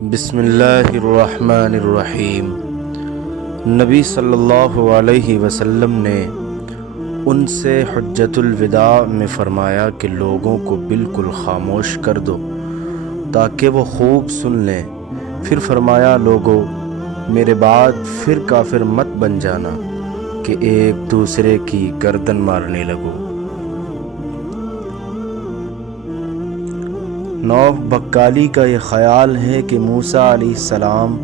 بسم اللہ الرحمن الرحیم۔ نبی صلی اللہ علیہ وسلم نے ان سے حجۃ الوداع میں فرمایا کہ لوگوں کو بالکل خاموش کر دو تاکہ وہ خوب سن لیں۔ پھر فرمایا، لوگوں میرے بعد پھر کافر مت بن جانا کہ ایک دوسرے کی گردن مارنے لگو۔ نوح بقالی کا یہ خیال ہے کہ موسیٰ علیہ السلام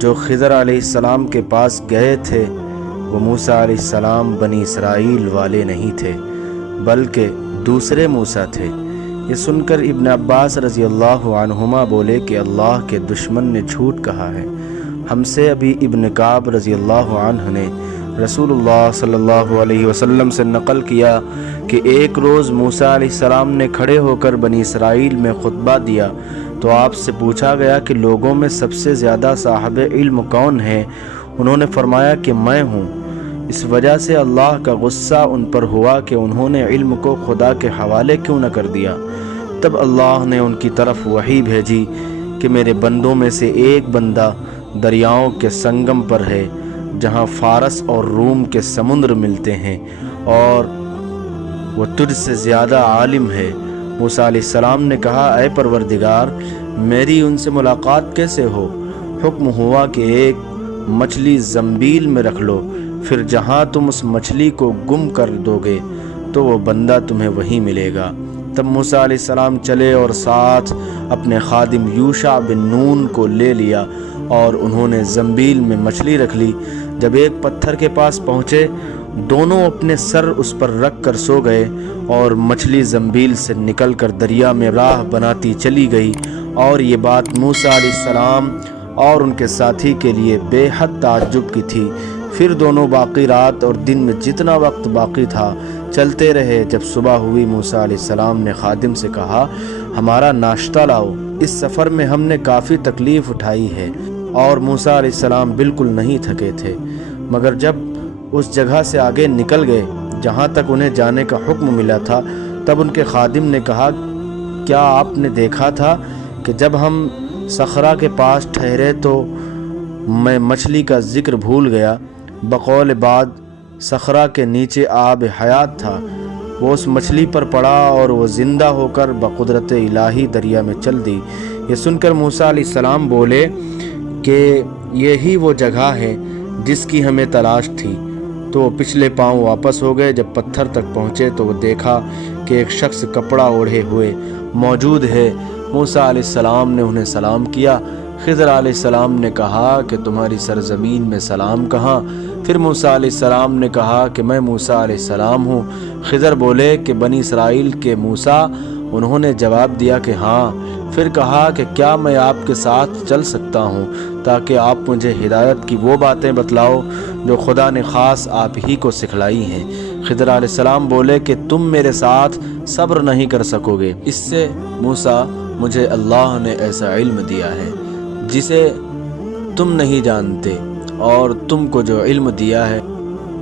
جو خضر علیہ السلام کے پاس گئے تھے وہ موسیٰ علیہ السلام بنی اسرائیل والے نہیں تھے بلکہ دوسرے موسیٰ تھے۔ یہ سن کر ابن عباس رضی اللہ عنہما بولے کہ اللہ کے دشمن نے جھوٹ کہا ہے۔ ہم سے ابھی ابن کعب رضی اللہ عنہ نے رسول اللہ صلی اللہ علیہ وسلم سے نقل کیا کہ ایک روز موسیٰ علیہ السلام نے کھڑے ہو کر بنی اسرائیل میں خطبہ دیا تو آپ سے پوچھا گیا کہ لوگوں میں سب سے زیادہ صاحب علم کون ہے؟ انہوں نے فرمایا کہ میں ہوں۔ اس وجہ سے اللہ کا غصہ ان پر ہوا کہ انہوں نے علم کو خدا کے حوالے کیوں نہ کر دیا۔ تب اللہ نے ان کی طرف وحی بھیجی کہ میرے بندوں میں سے ایک بندہ دریاؤں کے سنگم پر ہے جہاں فارس اور روم کے سمندر ملتے ہیں اور وہ تجھ سے زیادہ عالم ہے۔ موسیٰ علیہ السلام نے کہا، اے پروردگار، میری ان سے ملاقات کیسے ہو؟ حکم ہوا کہ ایک مچھلی زنبیل میں رکھ لو، پھر جہاں تم اس مچھلی کو گم کر دو گے تو وہ بندہ تمہیں وہیں ملے گا۔ تب موسیٰ علیہ السلام چلے اور ساتھ اپنے خادم یوشع بن نون کو لے لیا اور انہوں نے زنبیل میں مچھلی رکھ لی۔ جب ایک پتھر کے پاس پہنچے دونوں اپنے سر اس پر رکھ کر سو گئے اور مچھلی زنبیل سے نکل کر دریا میں راہ بناتی چلی گئی، اور یہ بات موسیٰ علیہ السلام اور ان کے ساتھی کے لیے بے حد تعجب کی تھی۔ پھر دونوں باقی رات اور دن میں جتنا وقت باقی تھا چلتے رہے۔ جب صبح ہوئی موسیٰ علیہ السلام نے خادم سے کہا، ہمارا ناشتہ لاؤ، اس سفر میں ہم نے کافی تکلیف اٹھائی ہے۔ اور موسیٰ علیہ السلام بالکل نہیں تھکے تھے، مگر جب اس جگہ سے آگے نکل گئے جہاں تک انہیں جانے کا حکم ملا تھا تب ان کے خادم نے کہا، کیا آپ نے دیکھا تھا کہ جب ہم صخرہ کے پاس ٹھہرے تو میں مچھلی کا ذکر بھول گیا؟ بقول بعد صخرہ کے نیچے آب حیات تھا، وہ اس مچھلی پر پڑا اور وہ زندہ ہو کر بقدرت الہی دریا میں چل دی۔ یہ سن کر موسیٰ علیہ السلام بولے کہ یہی وہ جگہ ہے جس کی ہمیں تلاش تھی۔ تو وہ پچھلے پاؤں واپس ہو گئے۔ جب پتھر تک پہنچے تو وہ دیکھا کہ ایک شخص کپڑا اوڑھے ہوئے موجود ہے۔ موسیٰ علیہ السلام نے انہیں سلام کیا۔ خضر علیہ السلام نے کہا کہ تمہاری سرزمین میں سلام کہاں؟ پھر موسیٰ علیہ السلام نے کہا کہ میں موسیٰ علیہ السلام ہوں۔ خضر بولے کہ بنی اسرائیل کے موسیٰ؟ انہوں نے جواب دیا کہ ہاں۔ پھر کہا کہ کیا میں آپ کے ساتھ چل سکتا ہوں تاکہ آپ مجھے ہدایت کی وہ باتیں بتلاؤ جو خدا نے خاص آپ ہی کو سکھلائی ہیں؟ خضر علیہ السلام بولے کہ تم میرے ساتھ صبر نہیں کر سکو گے۔ اس سے موسیٰ، مجھے اللہ نے ایسا علم دیا ہے جسے تم نہیں جانتے، اور تم کو جو علم دیا ہے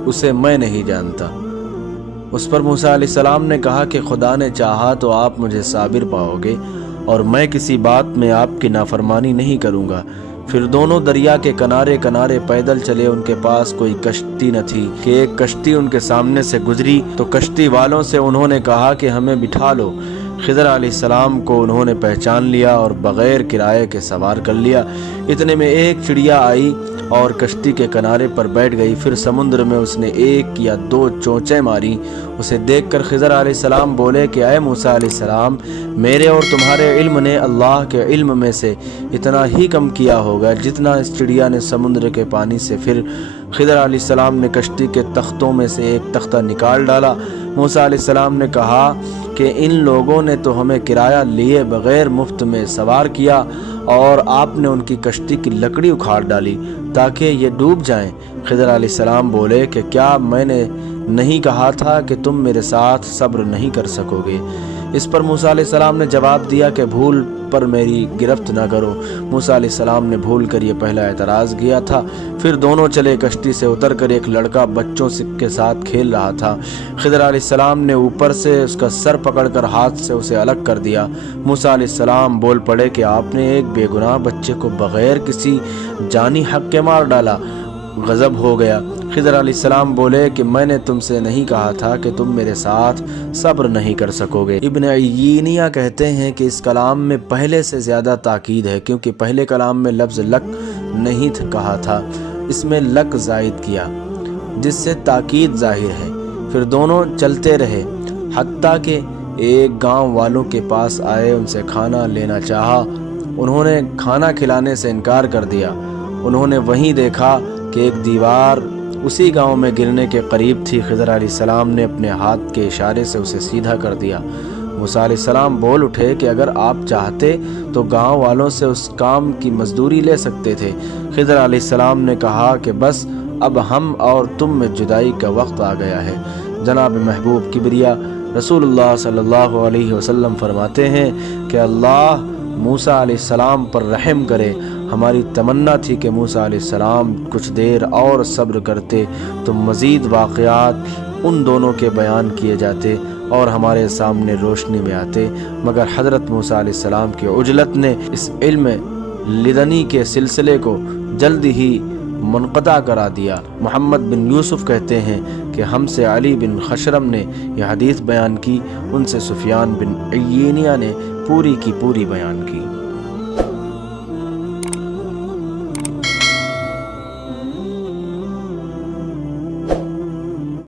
اسے میں نہیں جانتا۔ اس پر موسیٰ علیہ السلام نے کہا کہ خدا نے چاہا تو آپ مجھے صابر پاؤ گے اور میں کسی بات میں آپ کی نافرمانی نہیں کروں گا۔ پھر دونوں دریا کے کنارے کنارے پیدل چلے۔ ان کے پاس کوئی کشتی نہ تھی کہ ایک کشتی ان کے سامنے سے گزری تو کشتی والوں سے انہوں نے کہا کہ ہمیں بٹھا لو۔ خضر علیہ السلام کو انہوں نے پہچان لیا اور بغیر کرائے کے سوار کر لیا۔ اتنے میں ایک چڑیا آئی اور کشتی کے کنارے پر بیٹھ گئی۔ پھر سمندر میں اس نے ایک یا دو چونچیں ماری۔ اسے دیکھ کر خضر علیہ السلام بولے کہ اے موسیٰ علیہ السلام، میرے اور تمہارے علم نے اللہ کے علم میں سے اتنا ہی کم کیا ہوگا جتنا اس چڑیا نے سمندر کے پانی سے۔ پھر خضر علیہ السلام نے کشتی کے تختوں میں سے ایک تختہ نکال ڈالا۔ موسیٰ علیہ السلام نے کہا کہ ان لوگوں نے تو ہمیں کرایہ لیے بغیر مفت میں سوار کیا اور آپ نے ان کی کشتی کی لکڑی اکھاڑ ڈالی تاکہ یہ ڈوب جائیں۔ خضر علیہ السلام بولے کہ کیا میں نے نہیں کہا تھا کہ تم میرے ساتھ صبر نہیں کر سکو گے؟ اس پر موسیٰ علیہ السلام نے جواب دیا کہ بھول پر میری گرفت نہ کرو۔ موسیٰ علیہ السلام نے بھول کر یہ پہلا اعتراض کیا تھا۔ پھر دونوں چلے، کشتی سے اتر کر ایک لڑکا بچوں کے ساتھ کھیل رہا تھا۔ خضر علیہ السلام نے اوپر سے اس کا سر پکڑ کر ہاتھ سے اسے الگ کر دیا۔ موسیٰ علیہ السلام بول پڑے کہ آپ نے ایک بے گناہ بچے کو بغیر کسی جانی حق کے مار ڈالا۔ غضب ہو گیا۔ خضر علیہ السلام بولے کہ میں نے تم سے نہیں کہا تھا کہ تم میرے ساتھ صبر نہیں کر سکو گے۔ ابن عیینیہ کہتے ہیں کہ اس کلام میں پہلے سے زیادہ تاکید ہے، کیونکہ پہلے کلام میں لفظ لک نہیں کہا تھا، اس میں لک زائد کیا، جس سے تاکید ظاہر ہے۔ پھر دونوں چلتے رہے، حتیٰ کہ ایک گاؤں والوں کے پاس آئے، ان سے کھانا لینا چاہا۔ انہوں نے کھانا کھلانے سے انکار کر دیا۔ انہوں نے وہیں دیکھا کہ ایک دیوار اسی گاؤں میں گرنے کے قریب تھی۔ خضر علیہ السلام نے اپنے ہاتھ کے اشارے سے اسے سیدھا کر دیا۔ موسیٰ علیہ السلام بول اٹھے کہ اگر آپ چاہتے تو گاؤں والوں سے اس کام کی مزدوری لے سکتے تھے۔ خضر علیہ السلام نے کہا کہ بس اب ہم اور تم میں جدائی کا وقت آ گیا ہے۔ جناب محبوب کبریا رسول اللہ صلی اللہ علیہ وسلم فرماتے ہیں کہ اللہ موسیٰ علیہ السلام پر رحم کرے۔ ہماری تمنا تھی کہ موسیٰ علیہ السلام کچھ دیر اور صبر کرتے تو مزید واقعات ان دونوں کے بیان کیے جاتے اور ہمارے سامنے روشنی میں آتے، مگر حضرت موسیٰ علیہ السلام کی عجلت نے اس علم لدنی کے سلسلے کو جلد ہی منقطع کرا دیا۔ محمد بن یوسف کہتے ہیں کہ ہم سے علی بن خشرم نے یہ حدیث بیان کی، ان سے سفیان بن عیینیہ نے پوری کی پوری بیان کی۔